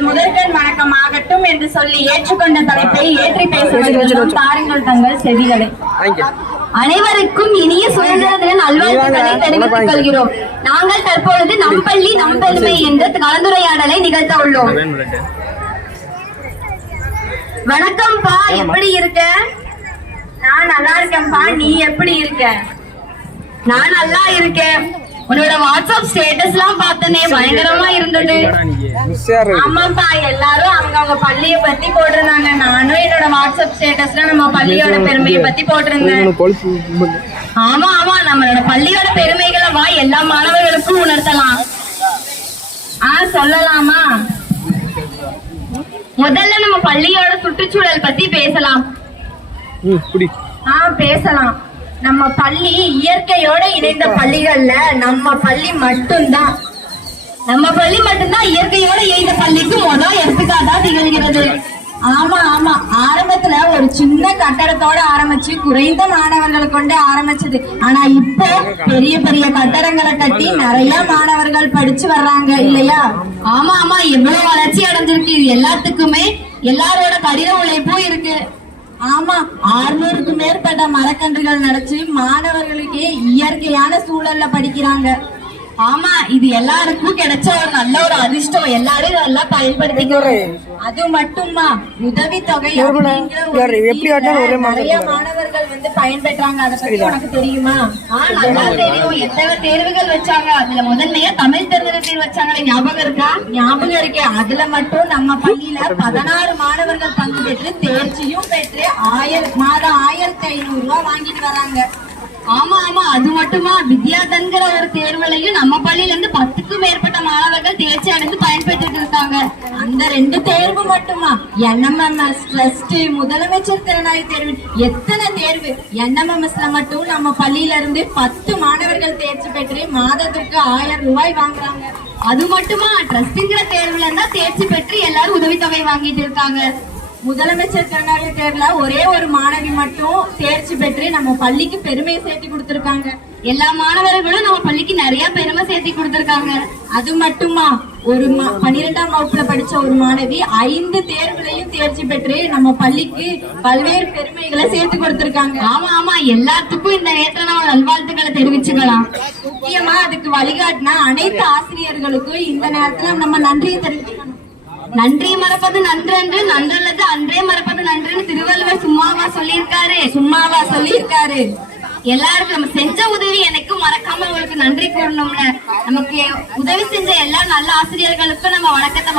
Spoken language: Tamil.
உங்கள் முதற்கண் வணக்கம் ஆகட்டும் என்று சொல்லி ஏற்றுக்கொண்ட தலைப்பை ஏற்றி பேசுகிறோம். தாருங்கள் தங்கள் செவிகளை. அனைவருக்கும் இனிய சுதந்திர தின நல்வாழ்த்துக்களை தெரிவித்துக் கொள்கிறோம். நாங்கள் தற்பொழுது நம் பள்ளி நம் பெருமை என்ற கலந்துரையாடலை நிகழ்த்த உள்ளோம். வணக்கம்ப்பா, எப்படி இருக்க? நான் நல்லா இருக்கேன்ப்பா, நீ எப்படி இருக்க? நான் நல்லா இருக்கேன். உன்னோட வாட்ஸ்அப் ஸ்டேட்டஸ் எல்லாம் பார்த்தனே, பயங்கரமா இருந்தது. ஆமாப்பா, எல்லாரும் அவங்க பள்ளிய பத்தி போட்டிருந்தாங்க. நானும் என்னோட வாட்ஸ்அப் ஸ்டேட்டஸ்ல நம்ம பள்ளியோட பெருமையை பத்தி போட்டிருந்தேன். ஆமா ஆமா, நம்மளோட பள்ளியோட பெருமைகளை வா எல்லா மாணவர்களுக்கும் உணர்த்தலாம். சொல்லலாமா? முதல்ல நம்ம பள்ளியோட சுற்றுச்சூழல் பத்தி பேசலாம். பேசலாம். நம்ம பள்ளி இயற்கையோட இணைந்த பள்ளிகள்ல நம்ம பள்ளி மட்டும்தான் இயற்கையோட இணைந்த பள்ளிக்கு முதல் எடுத்துக்காட்டா திகழ்கிறது. ஆமா ஆமா, ஆரம்பத்துல ஒரு சின்ன கட்டடத்தோட ஆரம்பிச்சு குறைந்த மாணவர்களை கொண்டு ஆரம்பிச்சது. ஆனா இப்போ பெரிய பெரிய கட்டடங்களை கட்டி நிறைய மாணவர்கள் படிச்சு வர்றாங்க இல்லையா? ஆமா ஆமா, எவ்வளவு வளர்ச்சி அடைஞ்சிருக்கு. எல்லாத்துக்குமே எல்லாரோட கடின உழைப்பும் இருக்கு. ஆமா, 600க்கும் மேற்பட்ட மரக்கன்றுகள் நடச்சு மாணவர்களுக்கு இயற்கையான சூழல்ல படிக்கிறாங்க. ஆமா, இது எல்லாருக்கும் கிடைச்ச ஒரு நல்ல ஒரு அதிர்ஷ்டம். எல்லாரும் நல்லா பயன்படுத்திக்கிறோம். அது மட்டுமா, உதவித்தொகை நிறைய மாணவர்கள் பயன்பெற்றாங்க. அதை பத்தி உனக்கு தெரியுமா? நல்லா தெரியும். எத்தனை தேர்வுகள் வச்சாங்க. அதுல முதல்ல தமிழ் தேர்வு வச்சாங்க. ஞாபகம் இருக்கா? ஞாபகம் இருக்கு. அதுல மட்டும் நம்ம பள்ளியில 16 மாணவர்கள் பங்கு பெற்று தேர்ச்சியும் பெற்று மாதம் 1500 ரூபாய் வாங்கிட்டு வராங்க. ஆமா ஆமா, அது மட்டுமா, வித்யாதன்கிற ஒரு தேர்வுலையும் நம்ம பள்ளியில இருந்து 10க்கும் மேற்பட்ட மாணவர்கள் தேர்ச்சி அடைந்து பயன்பெற்று இருக்காங்க. அந்த 2 தேர்வு மட்டுமா, NMMS ட்ரஸ்ட், முதலமைச்சர் திறனாய்வு தேர்வு, எத்தனை தேர்வு. NMMSல மட்டும் நம்ம பள்ளியில இருந்து 10 மாணவர்கள் தேர்ச்சி பெற்று மாதத்திற்கு 1000 ரூபாய் வாங்குறாங்க. அது மட்டுமா, ட்ரஸ்ட்ங்கிற தேர்வுல இருந்தா தேர்ச்சி பெற்று எல்லாரும் உதவித்தொகை வாங்கிட்டு இருக்காங்க. முதலமைச்சர் திறனாய்வு தேர்வுல ஒரே ஒரு மாணவி மட்டும் தேர்ச்சி பெற்று நம்ம பள்ளிக்கு பெருமையை சேர்த்து கொடுத்திருக்காங்க. எல்லா மாணவர்களும் நம்ம பள்ளிக்கு நிறைய பெருமை சேர்த்து கொடுத்திருக்காங்க. அது மட்டுமா, ஒரு 12ஆம் வகுப்புல படிச்ச ஒரு மாணவி 5 தேர்வுலையும் தேர்ச்சி பெற்று நம்ம பள்ளிக்கு பல்வேறு பெருமைகளை சேர்த்து கொடுத்திருக்காங்க. ஆமா ஆமா, எல்லாத்துக்கும் இந்த நேரத்துல நம்ம நல்வாழ்த்துக்களை தெரிவிச்சுக்கலாம். முக்கியமா அதுக்கு வழிகாட்டினா அனைத்து ஆசிரியர்களுக்கும் இந்த நேரத்துல நம்ம நன்றியை தெரிவிச்சுக்கணும். நன்றி மறப்பது நன்றன்று, நன்றல்லது அன்றே மறப்பது நன்றுன்னு திருவள்ளுவர் சும்மாவா சொல்லியிருக்காரு. எல்லாருக்கும் நம்ம செஞ்ச உதவி எனக்கும் மறக்காம உங்களுக்கு நன்றி கூறணும்ல. நமக்கு உதவி செஞ்ச எல்லா நல்ல ஆசிரியர்களுக்கும் நம்ம வணக்கத்தை